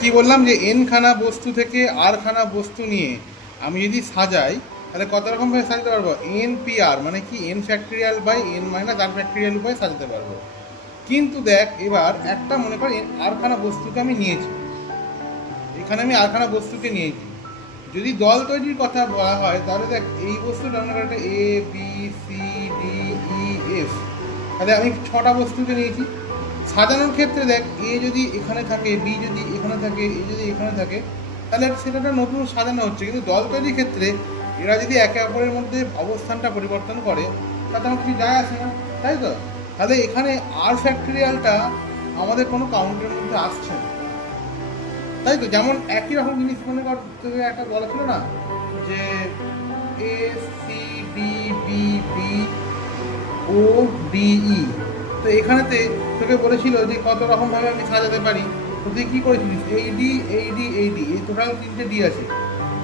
কি বললাম যে এন খানা বস্তু থেকে আর খানা বস্তু নিয়ে আমি যদি সাজাই তাহলে কত রকমভাবে সাজাতে পারবো? এন পি আর মানে কি N factorial by N minus R factorial উপায়ে সাজাতে পারবো। কিন্তু দেখ এবার একটা মনে কর আরখানা বস্তুকে আমি নিয়েছি, এখানে আমি আরখানা বস্তুকে নিয়েছি। যদি দল তৈরির কথা বলা হয় তাহলে দেখ এই বস্তুটা মনে কর একটা A B C D E F, তাহলে আমি 6টা বস্তুকে নিয়েছি। সাজানোর ক্ষেত্রে দেখ এ যদি এখানে থাকে, বি যদি এখানে থাকে, এ যদি এখানে থাকে, তাহলে সেটা একটা নতুন সাজানো হচ্ছে। কিন্তু দল তৈরির ক্ষেত্রে এরা যদি একে অপরের মধ্যে অবস্থানটা পরিবর্তন করে তাতে আমার কিছু যায় আসে না, তাই তো? তাহলে এখানে আর ফ্যাক্টরিয়ালটা আমাদের কোনো কাউন্টের মধ্যে আসছে না, তাই তো? যেমন একই রকম জিনিস মনে কর তোকে একটা বলা ছিল না যে A C D B B ও ডিই, তো এখানেতে তোকে বলেছিল যে কত রকমভাবে আমি সাজাতে পারি। তো তুই কী করেছিলিস? এই ডি এই ডি এই ডি, এই টোটাল 3টে ডি আছে।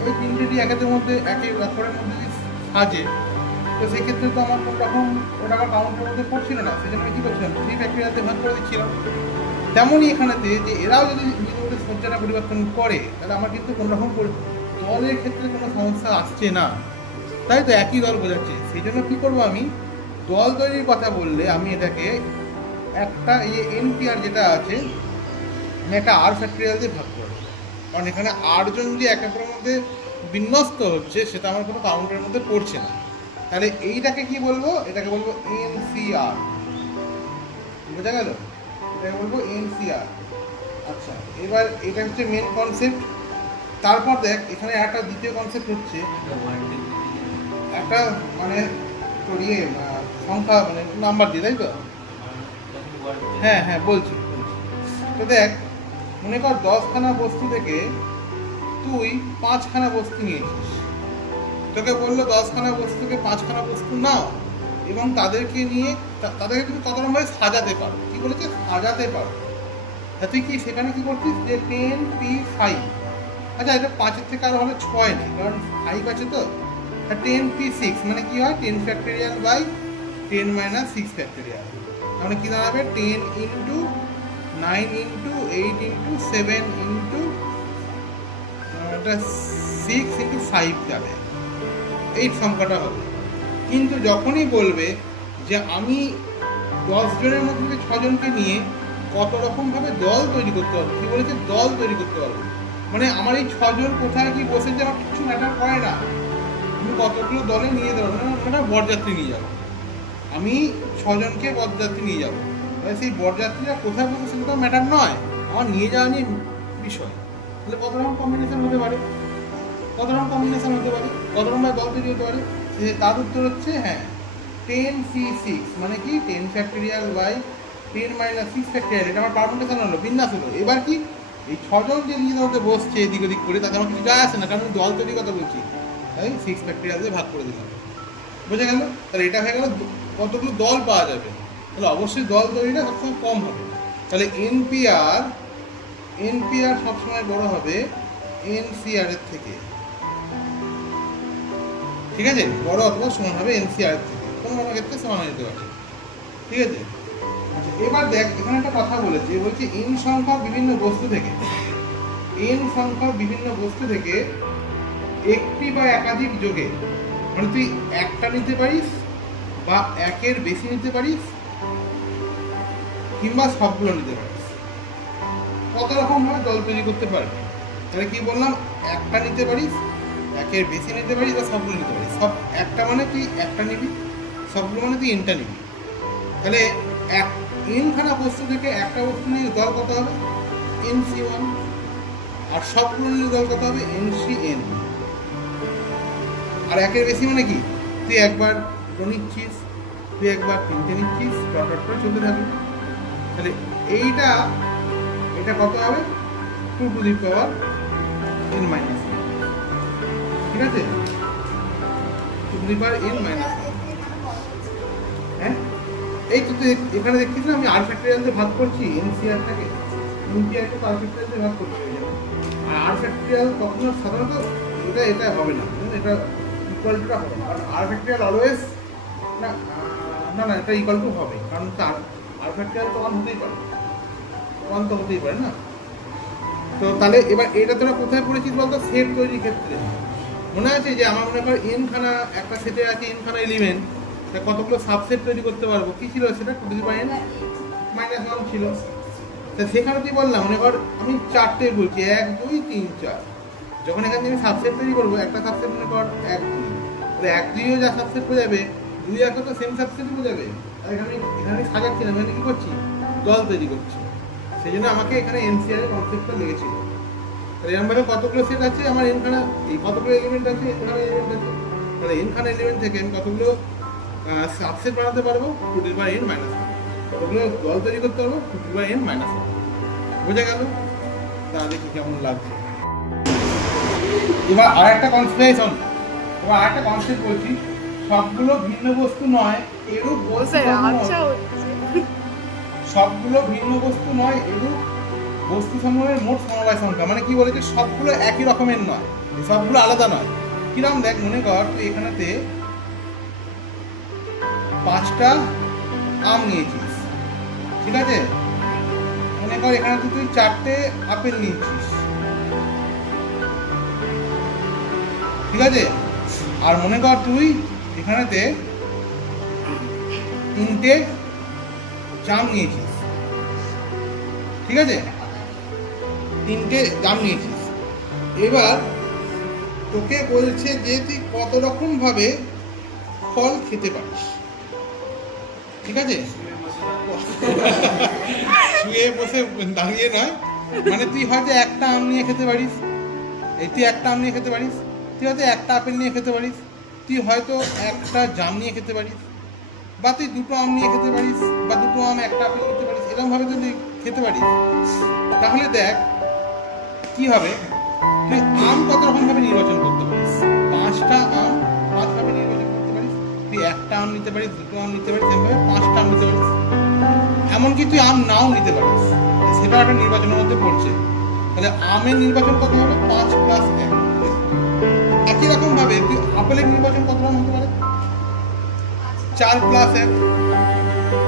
এই 3টে ডি একের মধ্যে একে অপরের মধ্যে যদি সাজে তো সেক্ষেত্রে তো আমার কোনো রকম ওটা আমার কাউন্টের মধ্যে পড়ছিল না, সেই জন্য আমি কী করছিলাম? 3 ফ্যাক্টরিয়ালতে ভাগ করে দিচ্ছিলাম। তেমনই এখানেতে যে এরাও যদি নিজেদের মধ্যে সজ্জাটা পরিবর্তন করে তাহলে আমার কিন্তু কোনো রকম দলের ক্ষেত্রে কোনো সমস্যা আসছে না, তাই তো? একই দল বোঝাচ্ছে। সেই জন্য কী করবো আমি? দল তৈরির কথা বললে আমি এটাকে একটা এই এনপিআর যেটা আছে আমি একটা আর ফ্যাক্টরিয়াল দিয়ে ভাগ করবো, কারণ এখানে 8 জন যে একে অপরের মধ্যে বিন্যস্ত হচ্ছে সেটা আমার কোনো কাউন্টের মধ্যে পড়ছে না। তাহলে এইটাকে কি বলবো? এটাকে বলবো এনসিআর, বোঝা গেল? এটাকে বলবো এনসিআর। আচ্ছা, এবার এটা হচ্ছে মেন কনসেপ্ট। তারপর দেখ এখানে একটা দ্বিতীয় কনসেপ্ট হচ্ছে একটা মানে তোর সংখ্যা মানে নাম্বার দিয়ে, তাই তো? হ্যাঁ হ্যাঁ বলছি। তো দেখ মনে কর 10খানা বস্তু থেকে তুই 5খানা বস্তু নিয়েছিস। তোকে বললো 10খানা বস্তু থেকে 5খানা বস্তু নাও এবং তাদেরকে নিয়ে তাদেরকে তুমি কত রকমভাবে সাজাতে পারো। কী বলেছে? সাজাতে পারো। তা তুই কি সেখানে কী করছিস? যে 10p5, আচ্ছা এটা 5-এর থেকে আরও হবে 6 নেই, কারণ 5 আছে তো। 10p6 মানে কি হয়? 10 ফ্যাক্টরিয়াল বাই 10 মাইনাস 6 ফ্যাক্টরিয়াল, তাহলে কী দাঁড়াবে? 10 into 9 into 8 into 7 into 6 into 5 যাবে, এই সংখ্যাটা হবে। কিন্তু যখনই বলবে যে আমি 10 জনের মধ্যে থেকে 6 জনকে নিয়ে কত রকমভাবে দল তৈরি করতে পারবো, কী বলেছে? দল তৈরি করতে পারবো। মানে আমার এই 6 জন কোথায় কি বসেছে আমার কিছু ম্যাটার করে না, আমি কতগুলো দলে নিয়ে যেতে পারবো। মানে বরযাত্রী নিয়ে যাবো, আমি 6 জনকে বরযাত্রী নিয়ে যাবো, তাহলে সেই বরযাত্রীরা কোথায় বসে সেটা তো ম্যাটার নয়, আমার নিয়ে যাওয়া নিয়ে বিষয়। তাহলে কত রকম কম্বিনেশন হতে পারে, কত রকম কম্বিনেশন হতে পারে, কত রকমভাবে দল তৈরি হতে পারে? তার উত্তর হচ্ছে হ্যাঁ 10c6 মানে কি 10 ফ্যাক্টরিয়াল বাই 10 মাইনাস 6 ফ্যাক্টরিয়াল। এটা আমার পারমুটেশন হলো, বিন্যাস হলো। এবার কি এই 6 জন যে নিজেদের মধ্যে বসছে এদিক ওদিক করে তাতে আমার কিছু যায় আসে না, কারণ আমি দল তৈরির কথা বলছি, তাই 6 ফ্যাক্টরিয়াল দিয়ে ভাগ করে দিলাম। বোঝা গেল? তাহলে এটা হয়ে গেল কতগুলো দল পাওয়া যাবে। তাহলে অবশ্যই দল তৈরিটা সবসময় কম হবে। তাহলে এনপিআর সবসময় বড় হবে এনসিআর এর থেকে, ঠিক আছে? বড় অথবা সমান হবে এনসিআর এর থেকে, কোনো কোনো ক্ষেত্রে সমান হয়ে যেতে পারে, ঠিক আছে? আচ্ছা এবার দেখ এখানে একটা কথা বলেছে, বলছে এন সংখ্যক বিভিন্ন বস্তু থেকে, এন সংখ্যক বিভিন্ন বস্তু থেকে একটি বা একাধিক যোগে, মানে তুই একটা নিতে পারিস বা একের বেশি নিতে পারিস কিংবা সবগুলো নিতে পারিস, কত রকমভাবে দল তৈরি করতে পারবি। তাহলে কি বললাম? একটা নিতে পারিস, একের বেশি নিতে পারিস বা সবগুলো নিতে পারিস। সব একটা মানে তুই একটা নিবি, সবগুলো মানে তুই এনটা নিবি। তাহলে এনখানা বস্তু থেকে একটা বস্তু নিয়ে দল কত হবে? NC1। আর সবগুলো নিয়ে দল কত হবে? NCN। আর একের বেশি মানে কি? তুই একবার দুটো নিচ্ছিস, তুই একবার 3টে নিচ্ছিস, ডট ডট করে চলতে থাকবে। তাহলে এটা কত হবে? 2 to the power n minus, ঠিক আছে? 2 to the power n minus. হ্যাঁ এই তো তুই এখানে দেখছিস না আমি আর ফ্যাক্টরিয়াল দিয়ে ভাগ করছি এনসিআরটাকে, এনসিআরকে আর ফ্যাক্টরিয়াল দিয়ে ভাগ করছি। আর আর ফ্যাক্টরিয়াল কখনো সাধারণত এটা হবে না, এটা ইকুয়ালটা হবে না, কারণ আর ফ্যাক্টরিয়াল অলওয়েজ না না না এটা ইকুয়াল টু হবে, কারণ আর ফ্যাক্টরিয়াল তো 1 হতেই পারে, ওয়ান তো হতেই পারে না। তো তাহলে এবার এটা তোরা কোথায় পড়েছিস বলতো? সেট তৈরির ক্ষেত্রে মনে আছে যে আমার মনে কর এন খানা একটা সেটে আছে, এন খানা এলিমেন্ট, তা কতগুলো সাবসেট তৈরি করতে পারবো। কি ছিল সেটা? To the power n minus one ছিল। তা সেখানে তুই বললাম মনে কর আমি চারটে বলছি, 1 2 3 4। যখন এখান থেকে আমি সাবসেট তৈরি করবো, একটা সাবসেট মনে কর 1 2, তাহলে 1 2ও যা সাবসেট বোঝাবে 2 1 তো সেম সাবসেটই বোঝাবে। আর এখানে সাজাচ্ছি না, মানে কি করছি? দল তৈরি করছি। সেই জন্য আমাকে এখানে এনসিআর এর কনসেপ্টটা লেগেছিল। তাহলে এরকমভাবে কতগুলো সেট আছে আমার এনখানা, এই কতগুলো এলিমেন্ট আছে, এনখানা এলিমেন্ট আছে, তাহলে এনখানা এলিমেন্ট থেকে আমি কতগুলো সাবসেট বানাতে পারবো? To the power n minus one. কতগুলো দল তৈরি করতে পারবো? To the power n minus one. বুঝে গেল? তা দেখি কেমন লাগছে। এবার আরেকটা কনসেপ্ট, এবার আরেকটা কনসেপ্ট বলছি, সবগুলো ভিন্ন বস্তু নয় এরূপ বস্তু, সবগুলো ভিন্ন বস্তু নয় এরূপ বস্তু সমূহের মোট সমবায় সংখ্যা। মানে কি বলেছে? সবগুলো একই রকমের নয়, সবগুলো আলাদা নয়। কিরকম দেখ, মনে কর তুই এখানেতে 5টা আম নিয়েছিস, ঠিক আছে? মনে কর এখানে তুই 4টে আপেল নিয়েছিস, ঠিক আছে? আর মনে কর তুই এখানেতে 3টে জাম নিয়েছিস, ঠিক আছে? 3টে জাম নিয়েছিস। এবার তোকে বলছে যে তুই কত রকম ভাবে ফল খেতে পারিস, ঠিক আছে? শুয়ে বসে দাঁড়িয়ে নয়, মানে তুই হয়তো একটা আম নিয়ে খেতে পারিস, তুই একটা আম নিয়ে খেতে পারিস, তুই হয়তো একটা আপেল নিয়ে খেতে পারিস, তুই হয়তো একটা জাম নিয়ে খেতে পারিস, বা তুই 2টো আম নিয়ে খেতে পারিস, বা 2টো আম একটা আপেল খেতে পারিস। এরকমভাবে যদি খেতে পারিস তাহলে দেখ কি হবে, তুই আম কত রকমভাবে নির্বাচন করতে পারিস। 5টা আম 5ভাবে নির্বাচন করতে পারিস। তুই একটা আম নিতে পারিস, 2টো আম নিতে পারিস, এভাবে 5টা আম নিতে পারিস। এমনকি তুই আম নাও নিতে পারিস, সেটা একটা নির্বাচনের মধ্যে পড়ছে। তাহলে আমের নির্বাচন কত হবে? 5 + 1। একই রকম ভাবে তুই আপেলের নির্বাচন কত রকম হতে পারে? 4 + 1।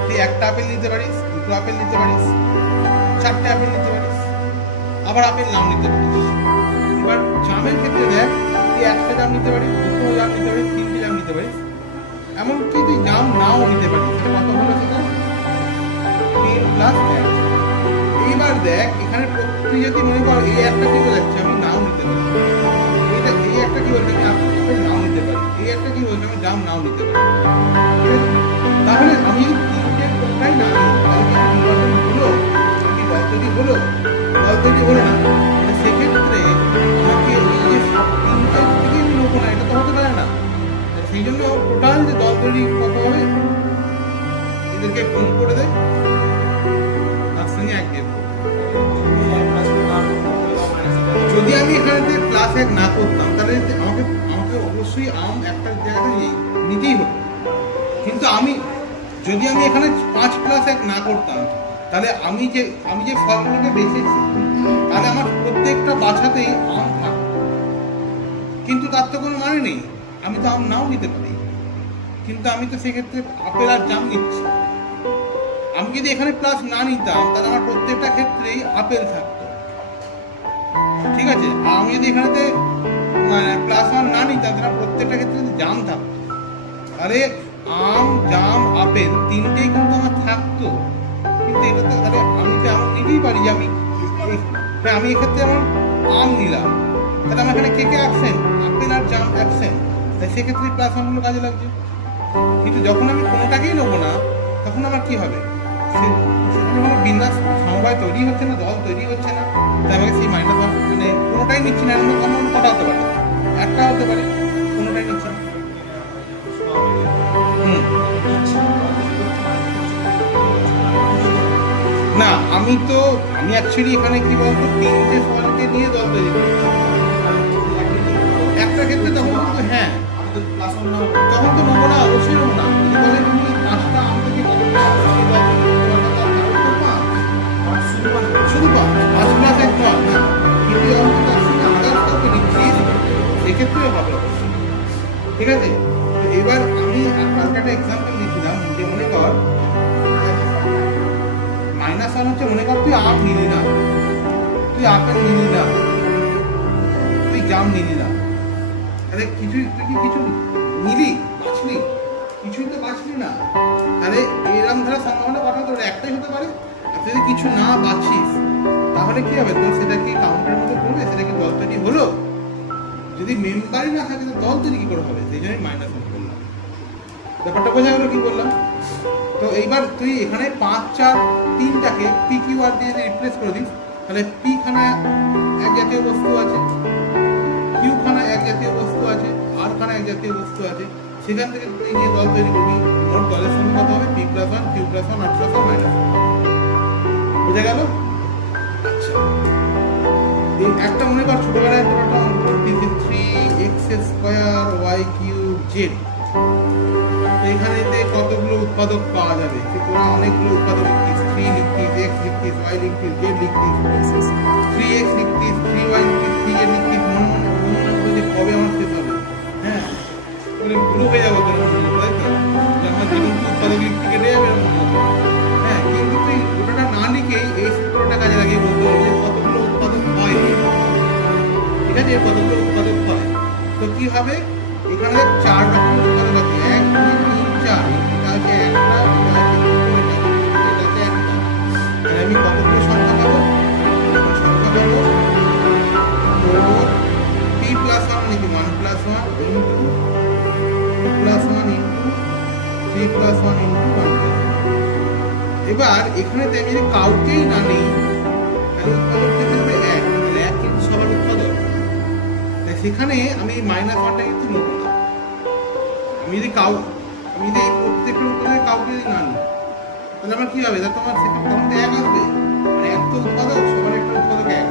তুই একটা আপেল নিতে পারিস, 2টো আপেল নিতে পারিস, 4টে আপেল নিতে পারিস, আবার আপেল নাও নিতে পারিস। এবার জামের ক্ষেত্রে দেখ, তুই একটা জাম নিতে পারিস, 2টো জাম নিতে পারিস, 3টে জাম নিতে পারিস, এমনকি তুই জাম নাও নিতে পারিস। কত হলো সেটা? 3 + 1। এইবার দেখ এখানে তুই যদি মনে কর এই একটা কি বোঝাচ্ছে আমি নাও নিতে পারি, এই একটা কি বলছে আমি আপেল নাও নিতে পারি, এই একটা কি বলছে আমি জাম নাও নিতে পারি, তাহলে আমি 3টে কোনটাই না নিই, তাহলে কি নির্বাচন হলো? কি দল তৈরি হলো? দল তৈরি হলো না। সেক্ষেত্রে আমাকে এই যে 3টে থেকে আমি নেবো না, এটা তো হতে পারে না। সেই জন্য টোটাল যে দল তৈরি কত হবে, এদেরকে গুণ করে দেয়, তার সঙ্গে 1 দেব। যদি আমি এখানে +1 না করতাম তাহলে আমাকে অবশ্যই আম একটা জায়গাতে নিতেই হতো। কিন্তু যদি আমি এখানে 5 + 1 না করতাম, তাহলে আমি যে ফলগুলোকে বেছেছি তাহলে আমার প্রত্যেকটা বাছাতেই আম থাকতো। কিন্তু তার তো কোনো মানে নেই, আমি তো আম নাও নিতে পারি, কিন্তু আমি তো সেক্ষেত্রে আপেল আর জাম নিচ্ছি। আমি যদি এখানে প্লাস না নিতাম তাহলে আমার প্রত্যেকটা ক্ষেত্রেই আপেল থাকতো, ঠিক আছে? আর আমি যদি এখানেতে +1 না নিতাম তাহলে প্রত্যেকটা ক্ষেত্রে জাম থাকতো। তাহলে আম জাম আপেল 3টেই কিন্তু আমার থাকতো। কিন্তু এটা তো তাহলে আমি তো এমন নিতেই পারি যে আমি এক্ষেত্রে আমার আম নিলাম, তাহলে আমার এখানে কে অ্যাবসেন্ট? আপেল আর জাম অ্যাবসেন্ট, তাই সেক্ষেত্রে +1 কাজে লাগছে। কিন্তু যখন আমি কোনোটাকেই নেবো না তখন আমার কি হবে? সেখানে কোনো বিন্যাস সমবায় তৈরি হচ্ছে না, দল তৈরি হচ্ছে না, তাই আমাকে সেই -1 মানে কোনোটাই নিচ্ছি না। এর মধ্যে কটা হতে পারে? একটা হতে পারে, কোনোটাই নিচ্ছি না। না আমি অ্যাকচুয়ালি এখানে কি বলতো 3টে ফলকে নিয়ে দল তৈরি করছি একটা ক্ষেত্রে। তখন কিন্তু হ্যাঁ, তখন তো নেবো না, অবশ্যই নেবো না। যদি বলে তুমি 5টা আম থেকে শুধু 5 + 1 নয়, হ্যাঁ, কিন্তু যখন তার সঙ্গে আদার্স কাউকে নিচ্ছিস সেক্ষেত্রেও হবে অবশ্যই, ঠিক আছে? তো এবার আমি কালকে একটা এক্সাম্পল দিয়েছিলাম যে মনে কর -1 কারণ হচ্ছে মনে কর তুই আম নিলি না, তুই আপেল নিলি না, তুই জাম নিলি না, তাহলে তুই কি কিছু নিলি, বাঁচলি? কিছুই তো বাঁচলি না। তাহলে এরকম ধরা সম্ভাবনা কটা তোর একটাই হতে পারে। আর তুই যদি কিছু না বাঁচিস তাহলে কি হবে, তোর সেটা কি কাউন্টের মতো করবে? সেটা কি দল তৈরি হলো? যদি মেম্বারই না থাকে তো দল তৈরি কি করে হবে? সেই জন্যই মাইনাস ওয়ান করলাম। ব্যাপারটা বোঝা গেল কি বললাম? তো এইবার তুই এখানে 5, 4, 3টাকে পি কিউ আর দিয়ে রিপ্লেস করে দিস, তাহলে পি খানা এক জাতীয় বস্তু আছে, কিউ খানা এক জাতীয় বস্তু আছে, আর খানা এক জাতীয় বস্তু আছে। সেখান থেকে তুই নিয়ে দল তৈরি করবি। মোট দলের সংখ্যা কত হবে? P plus one, Q plus one, R plus one, minus one. বোঝা গেল? আচ্ছা, এই একটা মনে কর ছোটবেলায় তোর একটা অঙ্ক করতিস 3x² y³ z। এখানেতে কতগুলো উৎপাদক পাওয়া যাবে? তোরা অনেকগুলো উৎপাদক লিখতিস, 3 লিখতিস, x লিখতিস, y লিখতিস, z লিখতিস, 3x লিখতিস, 3y লিখতিস, 3z লিখতিস। মনে মনে যে কবে আমার শেষ হবে, হ্যাঁ ভুল হয়ে যাবো তোর মনে, তাই তো? যে আমার জীবন উৎপাদক লিখতে কেটে যাবে এরকম হবে। হ্যাঁ, কিন্তু তুই ওটা না লিখেই এই সূত্রটা কাজে লাগিয়ে বলতে পারবি কতগুলো উৎপাদক হয়, ঠিক আছে? কতগুলো উৎপাদক হয় তো কি হবে? এখানে 4 রকমের উৎপাদক আছে, 1, 2, 3, 4। এটা আছে একটা, এটা আছে দুটো, এটা আছে একটা। তাহলে আমি কতগুলো সংখ্যা পাবো? সংখ্যা পাবো তোর পি প্লাস ওয়ান নাকি 1 plus 1 into 2 plus 1 into 3 plus 1 into 1 plus 1। এবার এখানে আমি যদি কাউকেই না নেই তাহলে উৎপাদক থাকবে 1, তাহলে 1 কিন্তু সবার উৎপাদক। তাই সেখানে আমি মাইনাস ওয়ানটা কিন্তু নেবো না। আমি যদি এই প্রত্যেকটা উৎপাদকে কাউকে যদি না নিই তাহলে আমার কি হবে? তাহলে তোমার সেখানে তখন তো 1 আসবে, মানে 1 তো উৎপাদক, সবার একটা উৎপাদক 1।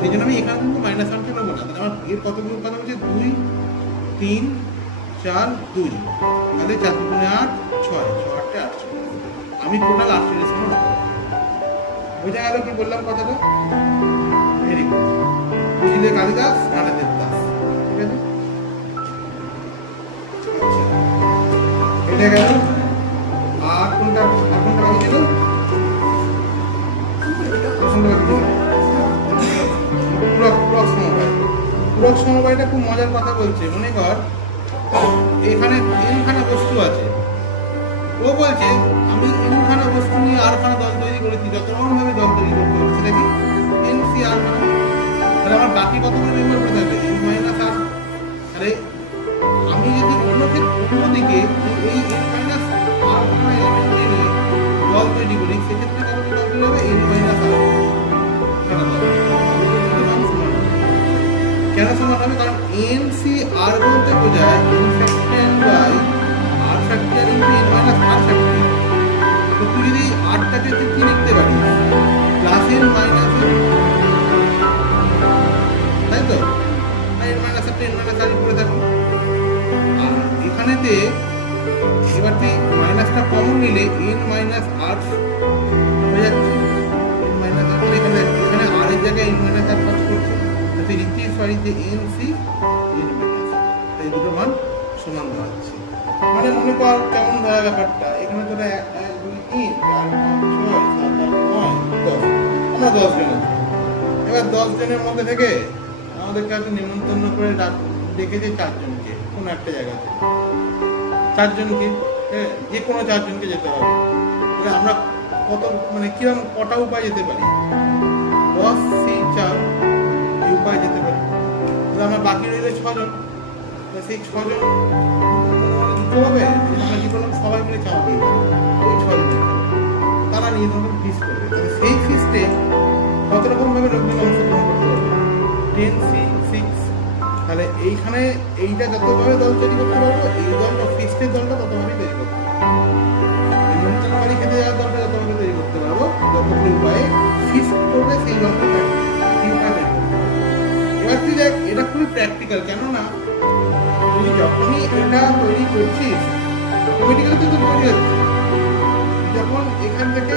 সেই জন্য আমি এখানে কিন্তু মাইনাস ওয়ানটা নেবো না। তাহলে আমার এর কতগুলো উৎপাদক হচ্ছে? 2, 3, 4, 2। তাহলে 4 2 8, 6, 6 8 8। আমি টোটাল 48 নেবো। বোঝা গেল কি বললাম কথাটা? Very good. বুঝলে কালিদাস, নালে দেবদাস, ঠিক আছে? আচ্ছা, এটা গেল। আর কোনটা বাকি ছিল? পূরক সমবায়টা খুব মজার কথা বলছে। মনে কর এখানে n খানা বস্তু আছে, ও বলছে আমি n খানা বস্তু নিয়ে আর খানা দল তৈরি করেছি, যত রকম ভাবে দল তৈরি করতে হবে সেটা কি NCR মানে। তাহলে আমার বাকি কতগুলো মেম্বার পড়ে থাকবে? n minus r। তাহলে আমি যদি অন্যদিকে এই n মাইনাস r খানা এলিমেন্টকে নিয়ে দল তৈরি করি, সেক্ষেত্রে কতগুলো দল তৈরি হবে? n মাইনাস r খানা দল। কেন সমান হবে? কারণ NCR বলতে বোঝায় n factorial by r factorial into n minus r factorial. তো তুই যদি rটাকে তুই কি লিখতে পারিস? প্লাস n মাইনাস n, তাই তো? n minus r n minus r করে থাকবে। আর এখানেতে এবার তুই মাইনাসটা কমন নিলে n মাইনাস r হয়ে যাচ্ছে। n মাইনাস r এখানে r এর জায়গায় n মাইনাস r কাজ করছে। তুই লিখতেই পারিস যে NC n মাইনাস r। এই দুটো মান সমান দাঁড়াচ্ছে। মানে মনে কর কেমন ধরা ব্যাপারটা, এখানে তোরা 1 2 3 4 5 6 7 8 9 10, আমরা 10 জন আছি। এবার 10 জনের মধ্যে থেকে আমাদেরকে একটা নিমন্ত্রণ করে ডেকেছে 4 জনকে কোনো একটা জায়গাতে, 4 জনকে, যে কোনো 4 জনকে যেতে হবে। তাহলে আমরা কত মানে কিরকম কটা উপায় যেতে পারি? 10 C 4 এই উপায় যেতে পারি। তাহলে আমার বাকি রইলে 6 জন। সেই 6 জন দিতে হবে। আমরা কি করলাম? সবাই মিলে চাওয়া পেয়ে ওই 6 জন তারা নিয়ে তখন ফিস করবে। তাহলে সেই ফিস্টে কত রকমভাবে লোকজন অংশগ্রহণ করতে পারবে? 10C 6। তাহলে এইখানে এইটা যতভাবে দল তৈরি করতে পারবো, এই দলটা ফিস্টের দলটা ততভাবেই তৈরি করতে পারবো। নিমন্ত্রণ বাড়ি খেতে যাওয়ার দলটা যতভাবে তৈরি করতে পারবো, যতগুলো উপায়ে ফিস্ট করবে সেই দলটা এবার তুই দেখ, এটা খুবই প্র্যাকটিক্যাল। কেননা তুই যখনই এটা তৈরি করছিস অটোমেটিক্যালি তুই তৈরি হচ্ছে। যখন এখান থেকে